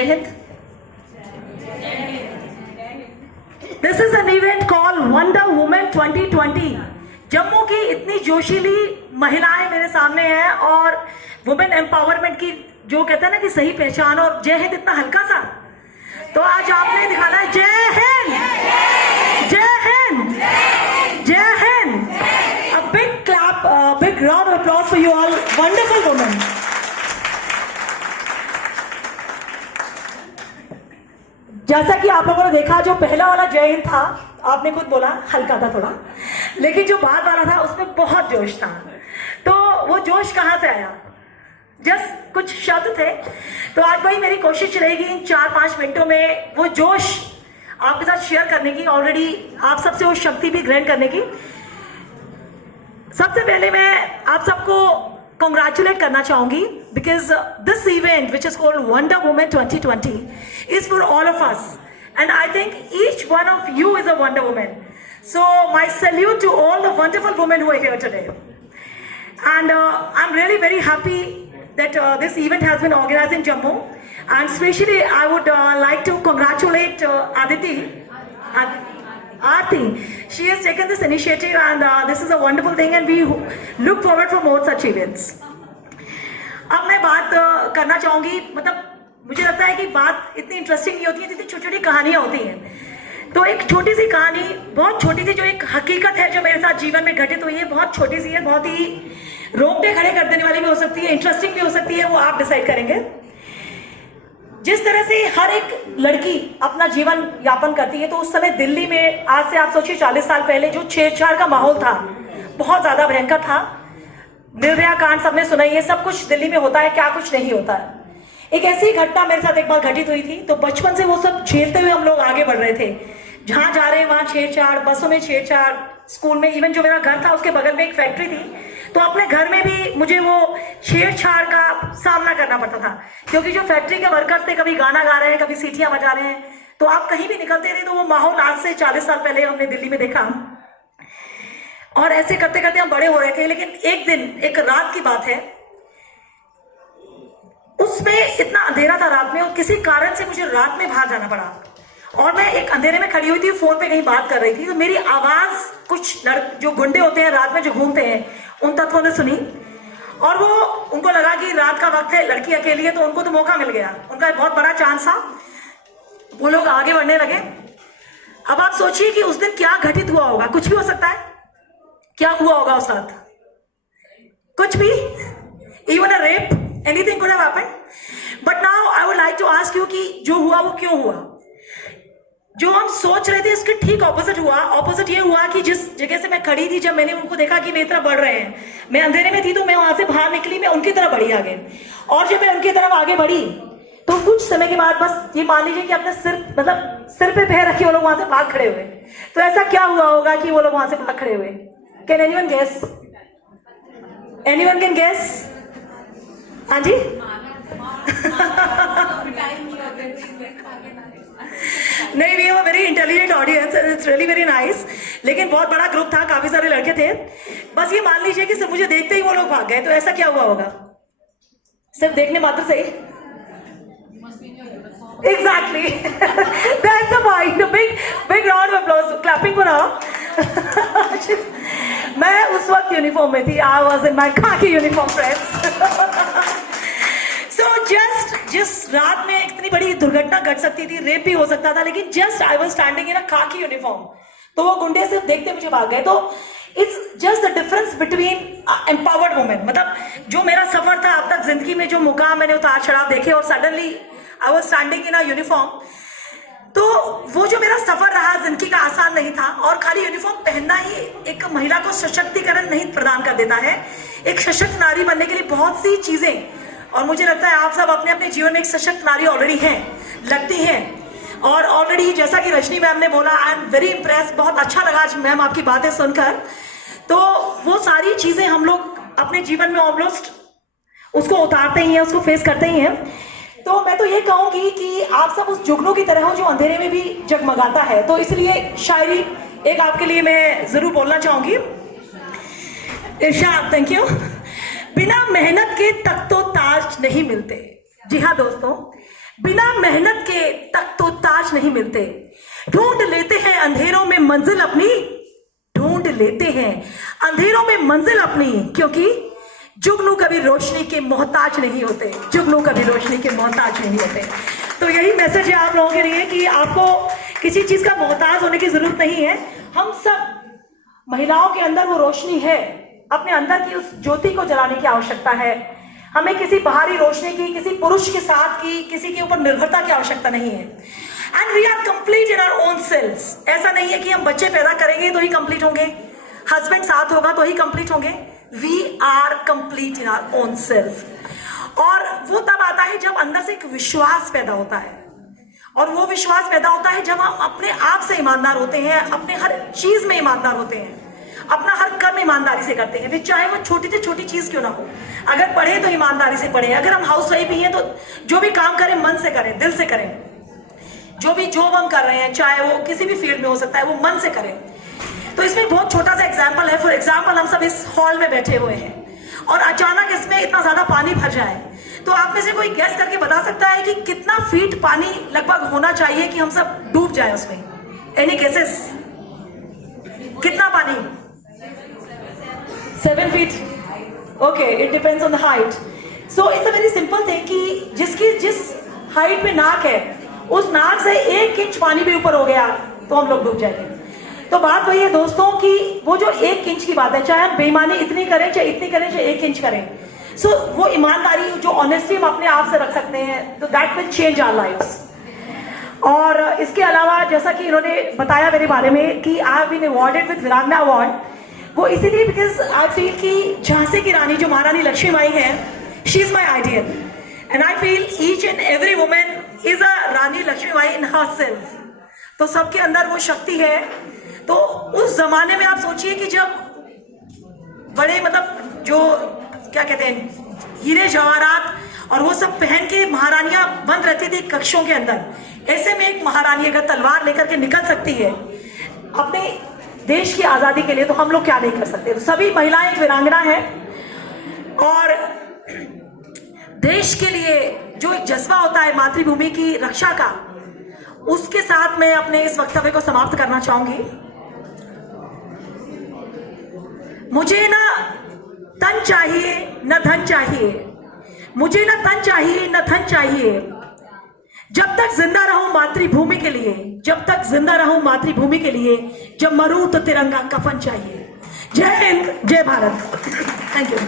जय Hind. This is an event call wonder women 2020। Jammu की इतनी जोशीली महिलाएं मेरे सामने हैं और वुमेन एम्पावरमेंट की जो कहते हैं ना कि सही पहचान, और जय हिंद इतना हल्का सा, तो आज आपने दिखाना है जय हिंद, जय हिंद, जय Hind. A big clap, big round of applause for you all wonderful women. जैसा कि आप लोगों ने देखा, जो पहला वाला जय हिंद था, आपने खुद बोला हल्का था थोड़ा, लेकिन जो बाद वाला था उसमें बहुत जोश था। तो वो जोश कहाँ से आया? जस्ट कुछ शब्द थे। तो आज भाई मेरी कोशिश रहेगी इन 4-5 मिनटों में वो जोश आपके साथ शेयर करने की, ऑलरेडी आप सबसे वो शक्ति भी ग्रहण करने की। सबसे पहले मैं आप सबको कॉन्ग्रेचुलेट करना चाहूंगी because this event which is called wonder women 2020 is for all of us and I think each one of you is a wonder woman. So my salute to all the wonderful women who are here today. And I'm really very happy that this event has been organized in Jammu, and especially I would like to congratulate Aditi, Aarti. She has taken this initiative and this is a wonderful thing, and we look forward for more such events. अब मैं बात करना चाहूंगी, मतलब मुझे लगता है कि बात इतनी इंटरेस्टिंग नहीं होती है जितनी छोटी छोटी कहानियां होती हैं। तो एक छोटी सी कहानी, बहुत छोटी सी, जो एक हकीकत है जो मेरे साथ जीवन में घटित हुई है, बहुत छोटी सी है, बहुत ही रोंगटे खड़े कर देने वाली भी हो सकती है, इंटरेस्टिंग भी हो सकती है, वो आप डिसाइड करेंगे। जिस तरह से हर एक लड़की अपना जीवन यापन करती है, तो उस समय दिल्ली में, आज से आप सोचिए 40 साल पहले, जो छेड़छाड़ का माहौल था बहुत ज्यादा भयंकर था। निर्भया कांड सबने सुना ही है, सब कुछ दिल्ली में होता है, क्या कुछ नहीं होता है। एक ऐसी घटना मेरे साथ एक बार घटित हुई थी। तो बचपन से वो सब झेलते हुए हम लोग आगे बढ़ रहे थे। जहां जा रहे हैं वहां छेड़छाड़, बसों में छेड़छाड़, स्कूल में, इवन जो मेरा घर था उसके बगल में एक फैक्ट्री थी, तो अपने घर में भी मुझे वो छेड़छाड़ का सामना करना पड़ता था, क्योंकि जो फैक्ट्री के वर्कर्स थे कभी गाना गा रहे हैं, कभी सीटियां बजा रहे हैं, तो आप कहीं भी निकलते थे तो वो माहौल आज से 40 साल पहले हमने दिल्ली में देखा। और ऐसे करते करते हम बड़े हो रहे थे। लेकिन एक दिन, एक रात की बात है, उसमें इतना अंधेरा था रात में, और किसी कारण से मुझे रात में बाहर जाना पड़ा, और मैं एक अंधेरे में खड़ी हुई थी, फोन पे कहीं बात कर रही थी। तो मेरी आवाज कुछ जो गुंडे होते हैं रात में जो घूमते हैं, उन तत्वों ने सुनी, और वो, उनको लगा कि रात का वक्त है, लड़की अकेली है, तो उनको तो मौका मिल गया, उनका एक बहुत बड़ा चांस था। वो लोग आगे बढ़ने लगे। अब आप सोचिए कि उस दिन क्या घटित हुआ होगा। कुछ भी हो सकता है। क्या हुआ होगा उस रात? कुछ भी, even a rape, anything could have happened. But now I would like to ask you कि जो हुआ वो क्यों हुआ? जो हम सोच रहे थे इसके ठीक ऑपोजिट हुआ। ऑपोजिट ये हुआ कि जिस जगह से मैं खड़ी थी, जब मैंने उनको देखा कि मेरी तरफ बढ़ रहे हैं, मैं अंधेरे में थी, तो मैं वहां से बाहर निकली, मैं उनकी तरफ बढ़ी आगे। और जब मैं उनकी तरफ आगे बढ़ी, तो कुछ समय के बाद, बस ये मान लीजिए कि अपने सिर, मतलब सिर पे पैर रखे वो लोग वहां से भाग खड़े हुए। तो ऐसा क्या हुआ होगा कि वो लोग वहां से भाग खड़े हुए? Can anyone guess? Anyone can guess? हाँ जी। नहीं, we have a very intelligent audience, it's really very nice. लेकिन बहुत बड़ा ग्रुप था, काफी सारे लड़के थे। बस ये मान लीजिए कि सिर्फ मुझे देखते ही वो लोग भाग गए। तो ऐसा क्या हुआ होगा? सिर्फ देखने मात्र से ही? Exactly. That's the point. Big round of applause. Clapping for her. मैं उस वक्त यूनिफॉर्म में थी. I was in my khaki uniform, friends. So जिस रात में इतनी बड़ी दुर्घटना घट सकती थी, रेप भी हो सकता था, लेकिन just I was standing in a khaki uniform, तो वो गुंडे सिर्फ देखते मुझे भाग गए। तो it's just the difference between empowered women. मतलब जो मेरा सफर था अब तक जिंदगी में, जो मुकाम मैंने उतार चढ़ाव देखे, और suddenly I was standing in a uniform, तो वो जो मेरा सफर रहा जिंदगी का आसान नहीं था। और खाली यूनिफॉर्म पहनना ही एक महिला को सशक्तिकरण नहीं प्रदान कर देता है। एक सशक्त नारी बनने के लिए बहुत सी चीजें, और मुझे लगता है आप सब अपने अपने जीवन में एक सशक्त नारी ऑलरेडी हैं, लगती हैं। और ऑलरेडी जैसा कि रजनी मैम ने बोला, आई एम वेरी इम्प्रेस, बहुत अच्छा लगा आज मैम आपकी बातें सुनकर। तो वो सारी चीजें हम लोग अपने जीवन में ऑलमोस्ट उसको उतारते ही हैं, उसको फेस करते ही हैं। तो मैं तो ये कहूंगी कि आप सब उस जुगनू की तरह हो जो अंधेरे में भी जगमगाता है। तो इसलिए शायरी एक आपके लिए मैं जरूर बोलना चाहूंगी। इरशाद, थैंक यू। बिना मेहनत के तख्तो ताज नहीं मिलते। जी हाँ दोस्तों, बिना मेहनत के तक तो ताज नहीं मिलते। ढूंढ लेते हैं अंधेरों में मंजिल अपनी, ढूंढ लेते हैं अंधेरों में मंजिल अपनी, क्योंकि जुगनू कभी रोशनी के मोहताज नहीं होते, जुगनू कभी रोशनी के मोहताज नहीं होते। तो यही मैसेज है आप लोगों के लिए कि आपको किसी चीज का मोहताज होने की जरूरत नहीं है। हम सब महिलाओं के अंदर वो रोशनी है, अपने अंदर की उस ज्योति को जलाने की आवश्यकता है। हमें किसी बाहरी रोशनी की, किसी पुरुष के साथ की, किसी के ऊपर निर्भरता की आवश्यकता नहीं है। And we are complete in our own selves. ऐसा नहीं है कि हम बच्चे पैदा करेंगे तो ही कंप्लीट होंगे, हस्बैंड साथ होगा तो ही कंप्लीट होंगे। We are complete in our own self. और वो तब आता है जब अंदर से एक विश्वास पैदा होता है, और वो विश्वास पैदा होता है जब हम अपने आप से ईमानदार होते हैं, अपने हर चीज में ईमानदार होते हैं, अपना हर कर्म ईमानदारी से करते हैं, फिर चाहे वो छोटी से छोटी चीज क्यों ना हो। अगर पढ़े तो ईमानदारी से पढ़े, अगर हम हाउस वाइफ भी हैं तो जो भी काम करें मन से करें, दिल से करें। जो भी जॉब हम कर रहे हैं, चाहे वो किसी भी फील्ड में हो सकता है, वो मन से करें। तो इसमें बहुत छोटा सा एग्जाम्पल है। फॉर एग्जाम्पल, हम सब इस हॉल में बैठे हुए हैं और अचानक इसमें इतना ज्यादा पानी भर जाए, तो आप में से कोई गैस करके बता सकता है कि कितना फीट पानी लगभग होना चाहिए कि हम सब डूब जाए उसमें? Any guesses? कितना पानी? 7 feet? Okay, it depends on the height. So it's a very simple thing कि जिसकी जिस हाइट पे नाक है, उस नाक से 1 इंच पानी भी ऊपर हो गया तो हम लोग डूब जाएंगे। तो बात वही है दोस्तों कि वो जो 1 इंच की बात है, चाहे हम बेईमानी इतनी करें, चाहे इतनी करें, चाहे 1 इंच करें, सो वो ईमानदारी, जो ऑनेस्टी हम अपने आप से रख सकते हैं, तो that will change our lives. और इसके अलावा जैसा कि इन्होंने बताया मेरे बारे में कि I have been awarded with Veerangana award, वो इसीलिए बिकॉज आई फील कि झांसी की रानी जो महारानी लक्ष्मीबाई है, she is my ideal, and I feel each and every women is a Rani Lakshmibai in herself. तो सबके अंदर वो शक्ति है। तो उस जमाने में आप सोचिए कि जब बड़े मतलब जो क्या कहते हैं, हीरे जवाहरात और वो सब पहन के महारानियां बंद रहती थी कक्षों के अंदर, ऐसे में एक महारानी अगर तलवार लेकर के निकल सकती है अपने देश की आजादी के लिए, तो हम लोग क्या नहीं कर सकते। तो सभी महिलाएं एक वीरांगना है, और देश के लिए जो एक जज्बा होता है मातृभूमि की रक्षा का, उसके साथ मैं अपने इस वक्तव्य को समाप्त करना चाहूंगी। मुझे ना तन चाहिए न धन चाहिए, मुझे ना तन चाहिए न धन चाहिए, जब तक जिंदा रहूं मातृभूमि के लिए, जब तक जिंदा रहूं मातृभूमि के लिए, जब मरूं तो तिरंगा कफन चाहिए। जय हिंद, जय भारत। Thank you.